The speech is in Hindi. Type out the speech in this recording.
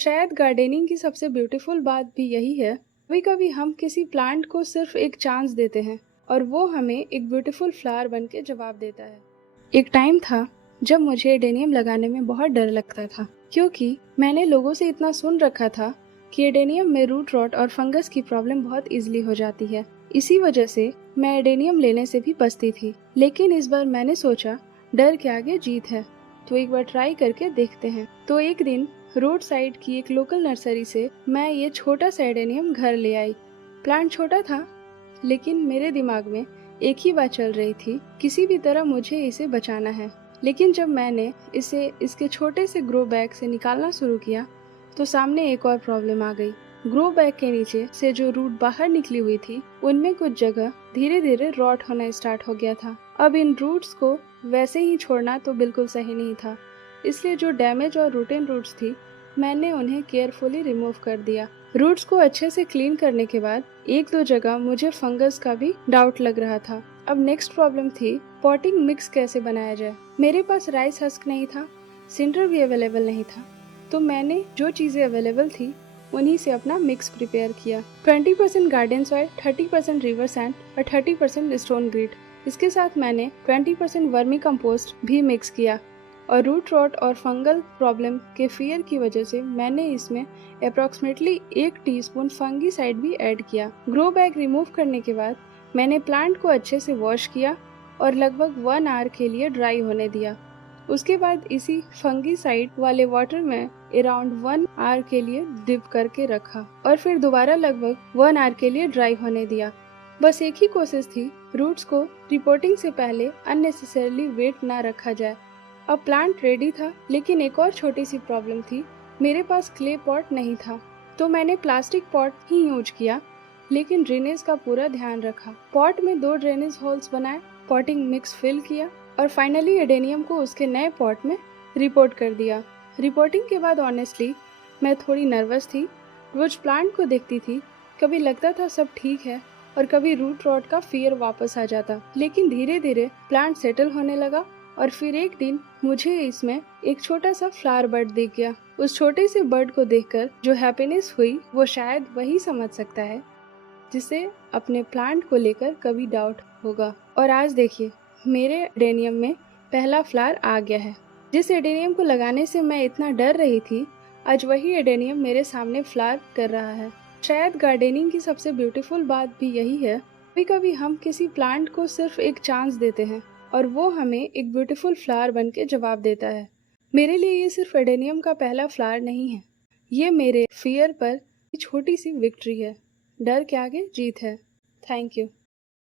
शायद गार्डनिंग की सबसे ब्यूटीफुल बात भी यही है। कभी कभी हम किसी प्लांट को सिर्फ एक चांस देते हैं और वो हमें एक ब्यूटीफुल फ्लावर बन के जवाब देता है। एक टाइम था जब मुझे एडेनियम लगाने में बहुत डर लगता था, क्योंकि मैंने लोगों से इतना सुन रखा था कि एडेनियम में रूट रॉट और फंगस की प्रॉब्लम बहुत इजीली हो जाती है। इसी वजह से मैं एडेनियम लेने से भी बचती थी। लेकिन इस बार मैंने सोचा डर के आगे जीत है, तो एक बार ट्राई करके देखते हैं। तो एक दिन रोड साइड की एक लोकल नर्सरी से मैं ये छोटा सा एडेनियम घर ले आई। प्लांट छोटा था, लेकिन मेरे दिमाग में एक ही बात चल रही थी, किसी भी तरह मुझे इसे बचाना है। लेकिन जब मैंने इसे इसके छोटे से ग्रो बैग से निकालना शुरू किया तो सामने एक और प्रॉब्लम आ गई। ग्रो बैग के नीचे से जो रूट बाहर निकली हुई थी, उनमें कुछ जगह धीरे धीरे रॉट होना स्टार्ट हो गया था। अब इन रूट्स को वैसे ही छोड़ना तो बिल्कुल सही नहीं था, इसलिए जो डैमेज और रूटेन रूट्स थी, मैंने उन्हें केयरफुली रिमूव कर दिया। रूट्स को अच्छे से क्लीन करने के बाद एक दो जगह मुझे फंगस का भी डाउट लग रहा था। अब नेक्स्ट प्रॉब्लम थी पॉटिंग मिक्स कैसे बनाया जाए। मेरे पास राइस हस्क नहीं था, सिंटर भी अवेलेबल नहीं था, तो मैंने जो चीजें अवेलेबल थी उन्हीं से अपना मिक्स प्रिपेयर किया। 20% गार्डन सॉइल, 30% रिवर सैंड और 30% स्टोन ग्रिट। इसके साथ मैंने 20% वर्मी कंपोस्ट भी मिक्स किया और रूट रॉट और फंगल प्रॉब्लम के फियर की वजह से मैंने इसमें अप्रॉक्सीमेटली 1 टीस्पून फंगीसाइड भी ऐड किया। ग्रो बैग रिमूव करने के बाद मैंने प्लांट को अच्छे से वॉश किया और लगभग 1 आवर के लिए ड्राई होने दिया। उसके बाद इसी फंगीसाइड वाले वाटर में अराउंड 1 आवर के लिए डिप करके रखा और फिर दोबारा लगभग 1 आवर के लिए ड्राई होने दिया। बस एक ही कोशिश थी, रूट्स को रिपोर्टिंग से पहले अननेसेसरली वेट ना रखा जाए। अब प्लांट रेडी था, लेकिन एक और छोटी सी प्रॉब्लम थी, मेरे पास क्ले पॉट नहीं था, तो मैंने प्लास्टिक पॉट ही यूज किया, लेकिन ड्रेनेज का पूरा ध्यान रखा। पॉट में 2 ड्रेनेज होल्स बनाए, पॉटिंग मिक्स फिल किया और फाइनली एडेनियम को उसके नए पॉट में रिपोर्ट कर दिया। रिपोर्टिंग के बाद ऑनेस्टली मैं थोड़ी नर्वस थी। रोज प्लांट को देखती थी, कभी लगता था सब ठीक है और कभी रूट रॉट का फियर वापस आ जाता। लेकिन धीरे धीरे प्लांट सेटल होने लगा और फिर एक दिन मुझे इसमें एक छोटा सा फ्लावर बर्ड दिख गया। उस छोटे से बर्ड को देखकर जो हैप्पीनेस हुई, वो शायद वही समझ सकता है जिसे अपने प्लांट को लेकर कभी डाउट होगा। और आज देखिए, मेरे एडेनियम में पहला फ्लावर आ गया है। जिस एडेनियम को लगाने से मैं इतना डर रही थी, आज वही एडेनियम मेरे सामने फ्लावर कर रहा है। शायद गार्डनिंग की सबसे ब्यूटीफुल बात भी यही है। कभी कभी हम किसी प्लांट को सिर्फ एक चांस देते हैं और वो हमें एक ब्यूटीफुल फ्लावर बन के जवाब देता है। मेरे लिए ये सिर्फ एडेनियम का पहला फ्लावर नहीं है, ये मेरे फियर पर छोटी सी विक्ट्री है। डर के आगे जीत है। Thank you.